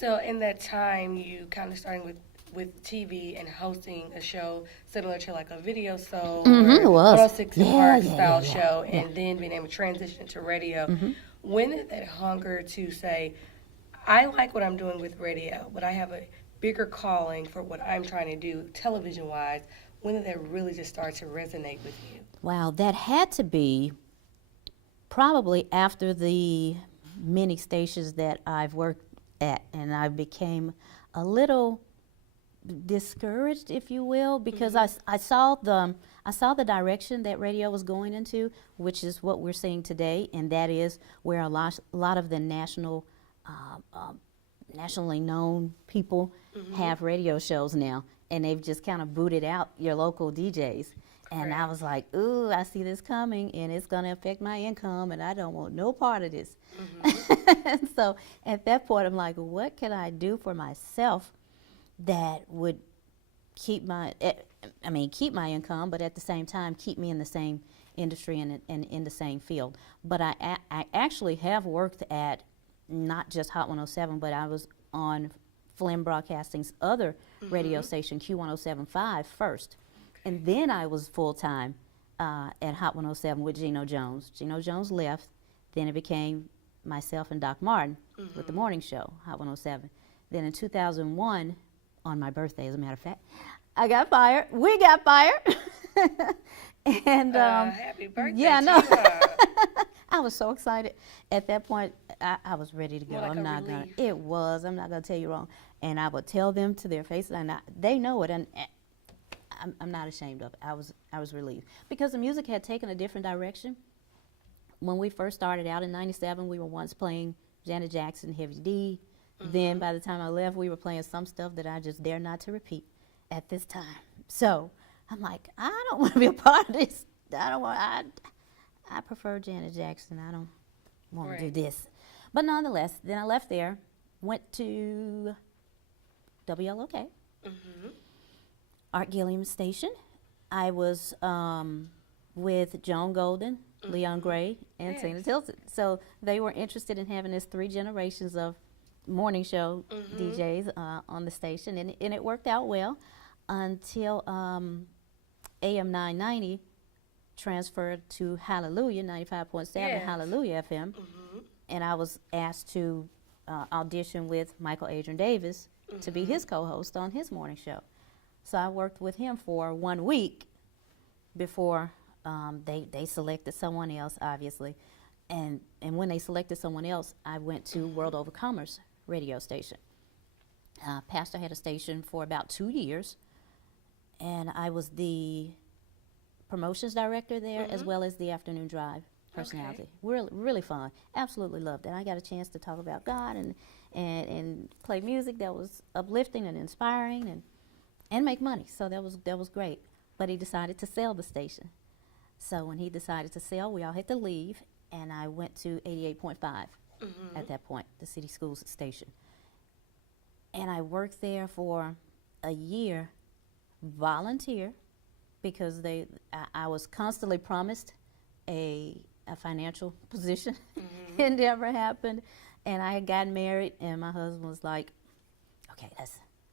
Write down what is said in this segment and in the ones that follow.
So in that time, you kind of starting with TV and hosting a show similar to like a video show It or was. 106 in Park style Yeah. show, and then being able to transition to radio. When did that hunger to say, I like what I'm doing with radio, but I have a bigger calling for what I'm trying to do television wise? When did that really just start to resonate with you? Wow, that had to be probably after the many stations that I've worked at, and I became a little discouraged, if you will, because I saw the direction that radio was going into, which is what we're seeing today, and that is where a lot of the nationally known people have radio shows now, and they've just kind of booted out your local DJs. And I was like, ooh, I see this coming, and it's going to affect my income, and I don't want no part of this. And so at that point, I'm like, what can I do for myself that would keep my income, but at the same time keep me in the same industry and in the same field. But I actually have worked at not just Hot 107, but I was on Flynn Broadcasting's other radio station, Q1075 first. And then I was full-time at Hot 107 with Gino Jones. Gino Jones left. Then it became myself and Doc Martin with the morning show, Hot 107. Then in 2001, on my birthday, as a matter of fact, I got fired. We got fired. And happy birthday! yeah, no. Tina. I was so excited. At that point, I was ready to go. More like I'm a not gonna. relief. It was. I'm not gonna tell you wrong. And I would tell them to their faces, and they know it. And I'm not ashamed of it. I was relieved because the music had taken a different direction. When we first started out in '97, we were once playing Janet Jackson, Heavy D. Then by the time I left, we were playing some stuff that I just dare not to repeat at this time. So I'm like, I don't want to be a part of this. I prefer Janet Jackson. I don't want to do this. But nonetheless, then I left there, went to WLOK, Art Gilliam Station. I was with Joan Golden, Leon Gray, and Tina Tilton. So they were interested in having this 3 generations of morning show DJs on the station, and it worked out well until AM 990 transferred to Hallelujah 95.7 Hallelujah FM, and I was asked to audition with Michael Adrian Davis to be his co-host on his morning show. So I worked with him for 1 week before they selected someone else, obviously. And when they selected someone else, I went to World Over Commerce radio station. Pastor had a station for about 2 years, and I was the promotions director there as well as the afternoon drive personality. Really fun. Absolutely loved it. I got a chance to talk about God and play music that was uplifting and inspiring and make money. So that was great. But he decided to sell the station. So when he decided to sell, we all had to leave, and I went to 88.5 at that point, the city schools station. And I worked there for a year, volunteer, because I was constantly promised a financial position. It never happened. And I had gotten married, and my husband was like, okay,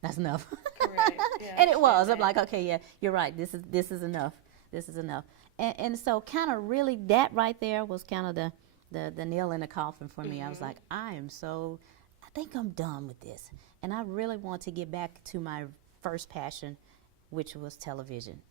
that's enough. Correct. Yeah, And it was. I'm like, okay, yeah, you're right. This is enough. This is enough. And so kind of really that right there was kind of the nail in the coffin for me. I was like, I think I'm done with this. And I really want to get back to my first passion, which was television.